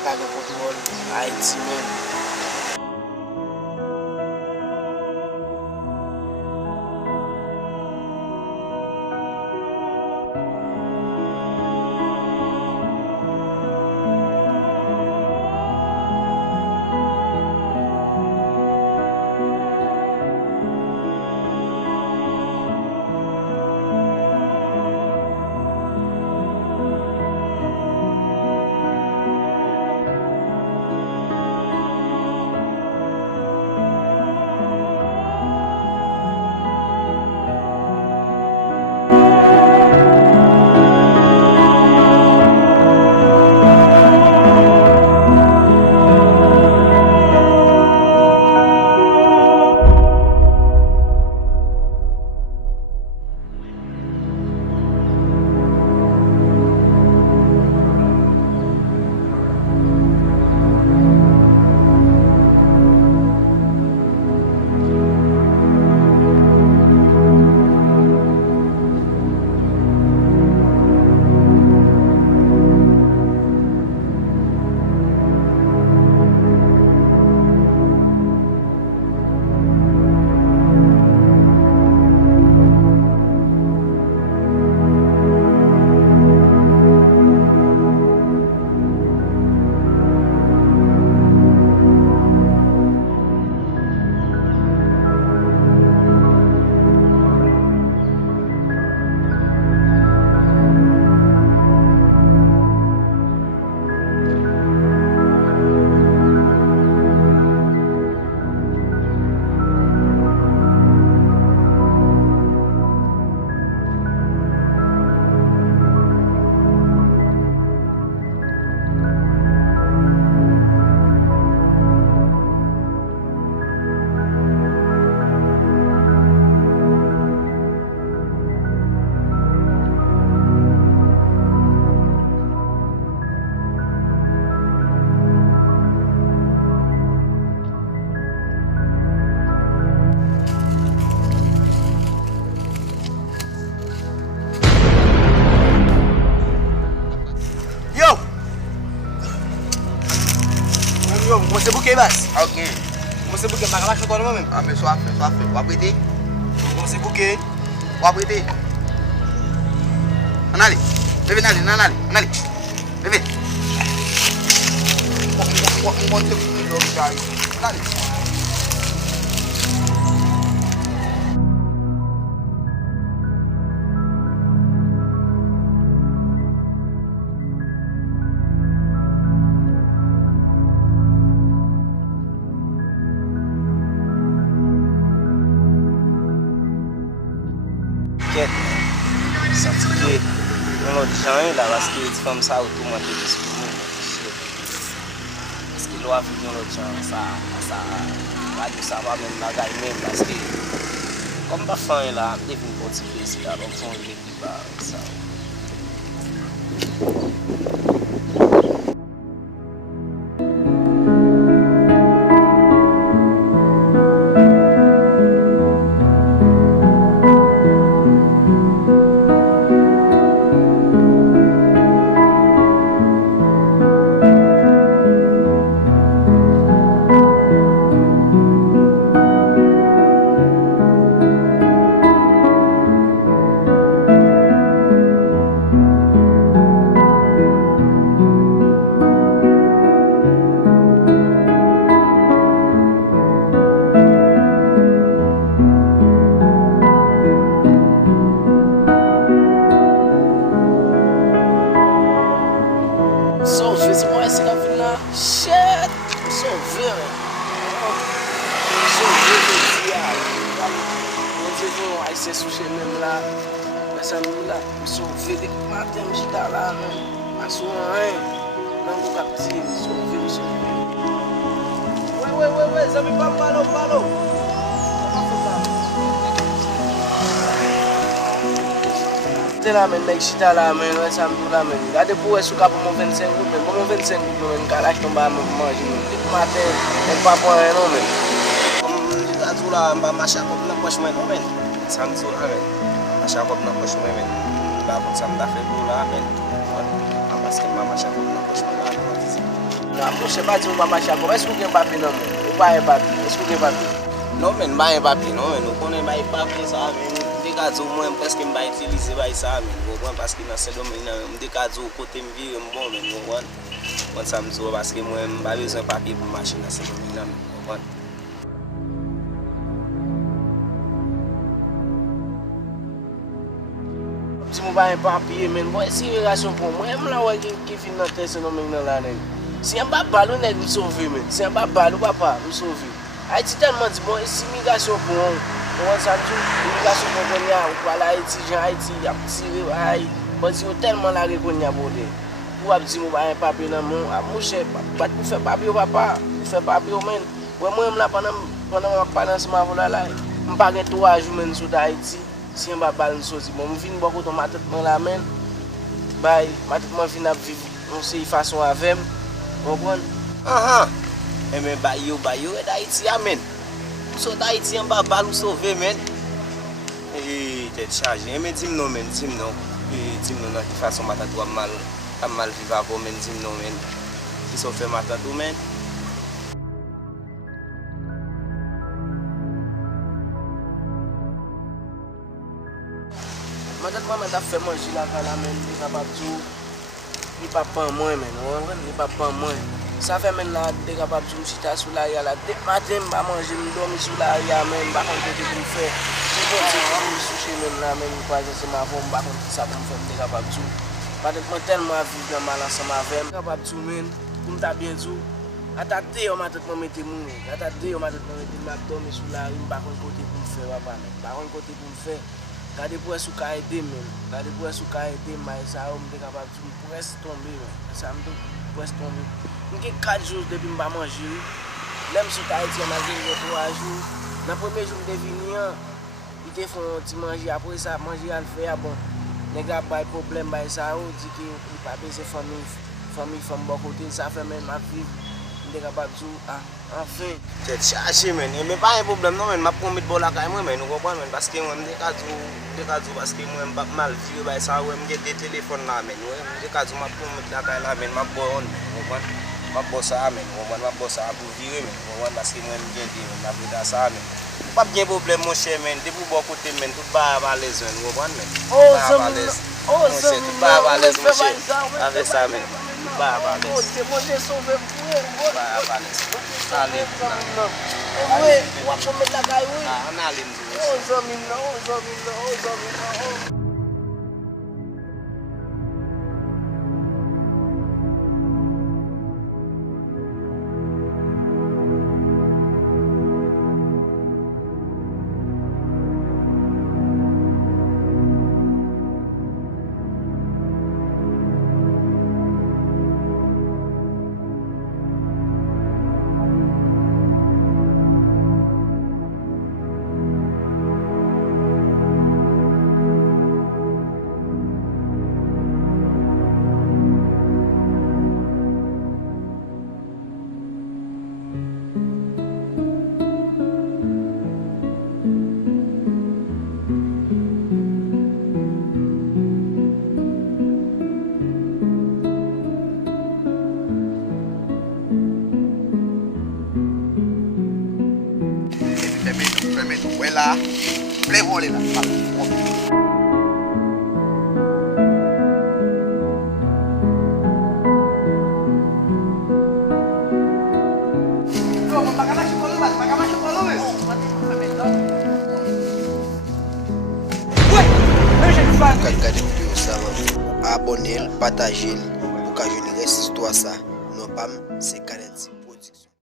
pas de contrôle. Haïti même. Você buquê, mas? Ok. Você buquê, mas lá que eu tô no momento. Ah, mais suave. Wapiti. Você buquê. Wapiti. Anali. Bebe, Anali. Bebe. Anali. Santi ke yon lot jan la paske ti fam sa ou tou mante diskou paske lo avi yon lot jan sa radio sa va men bagay men paske kom pa fan la devin potife si la lop son yon ki ba sa se souche même là, ça nous là, sauver des matins, j'étais là, à son rien, dans mon captif, sauver. Ouais, ça me pas palo. T'es là, mais mec, j'étais là, mais ça me là, mais regardez pour ce cap pour mon 25 gouttes, mais mon 25 gouttes, mais calage tombe à manger, des matins, mais pas pour rien, non, mais. Tout là, on va marcher comme dans poche, mais non, mais. Samedi là, mais marcher comme dans poche, mais là, pour ça, on a fait pour là, mais parce que ma marche comme dans poche, mais là, Non, mon cher, pas dire ou pas marcher encore. Est-ce que vous avez un papier non men? Ou pas un papier? Est-ce que vous avez un papier? Non men, ba yon papi non men, nou konen ba yon papi sa men, mdekadzou mwen preske mba itilize ba yon sa men, gwen paske nan se domen nan mdekadzou kote mvire mbon men, gwen sa mzou paske mwen mba bezwen papi pou mache nan se domen nan men, gwen. Si mou ba yon papier men, bon, si relasyon pou mwen, mla wè ki fin nan te se domen nan la nen. Si yon ba balou net msouve men, si yon ba balou papa msouve. Haïti tellement dit bon, c'est immigration pour on. On ça tout, immigration pour qu'on y a, ou pas la Haïti, Jean Haïti, y a tiré, aïe. Bon, si on tellement la reconnaît à bordé. Pour dire mon un papier dans mon, mon cher, pas pour faire papier papa, pour faire papier men. Ouais moi là pendant ma voilà là, on pas 3 jours men sur Haïti, si on va balancer sorti. Bon, on vinn beaucoup de ma tête dans la main. Bye, ma tête moi vinn à vivre, on sait façon avec, comprendre? E men bayo e d'Haïti a men. Ou so d'Haïti an ba bal ou sauve men. E tèt chaje. E men dim non men, dim non. Dim non nan ki fason matatou a mal viva vo men, dim non men. Ki so fe matatou men. Matatou maman ta fe manji la kala men, li kapap tou. Li pa pan mwen men, li pa pan mwen. Ça fait maintenant des capables de chita sous l'arrière là. Dès matin, je manger, je dormir sous l'arrière même, pas contre de pour faire. Je continue soucher même là même pas c'est ma femme, pas contre ça pour faire des capables de. Pas de tellement vivre dans mal ensemble avec capable de même pour t'a bien dit. Attendez, on m'a tout mettre mon. Attendez, on m'a tout mettre m'a dormir sous l'arrière, pas contre côté pour faire papa. Pas contre côté pour faire. Gardez pour sous ka aider même. Gardez pour sous ka aider mais ça on est capable de pour rester tomber. Ça me pour rester tomber. J'ai 4 jours depuis que je ne mange pas. Même si Haïti a mangé 3 jours. Dans le premier jour de venir, ils te font un petit manger. Après ça, manger à le faire. Bon, les gars, pas de problème. Ils disent qu'ils ne peuvent pas baisser famille, femme, bon côté. Ça fait même ma vie. Je suis capable de tout. Enfin. Tèt chaje men. E men pa yon problem non men, ma pou met bol akay mwen men, nou kompon men. Paske mwen mdekadzou, paske mwen mbap mal vive bay sa wè mge de telefon la men. Mdekadzou ma pou met akay la men, ma pou on men, kompon. Ma bosa amen, ma bosa pour virer men, parce que moi bien dit, ma vida ça men. Pas bien problème mon cher men, depuis bon côté men, tout pas à l'aise men, vous comprenez men. Tout pas à l'aise mon cher. Avec ça men, tout pas à l'aise. C'est mon Dieu sauvé pour Pas à l'aise. Allez. Oui, on va mettre la caille oui. On allait. Ouais là, plein voler là. Regardez vidéo ça, abonnez-le, partagez-le pour que je ne reste toi ça. Non pas c'est Karenzi.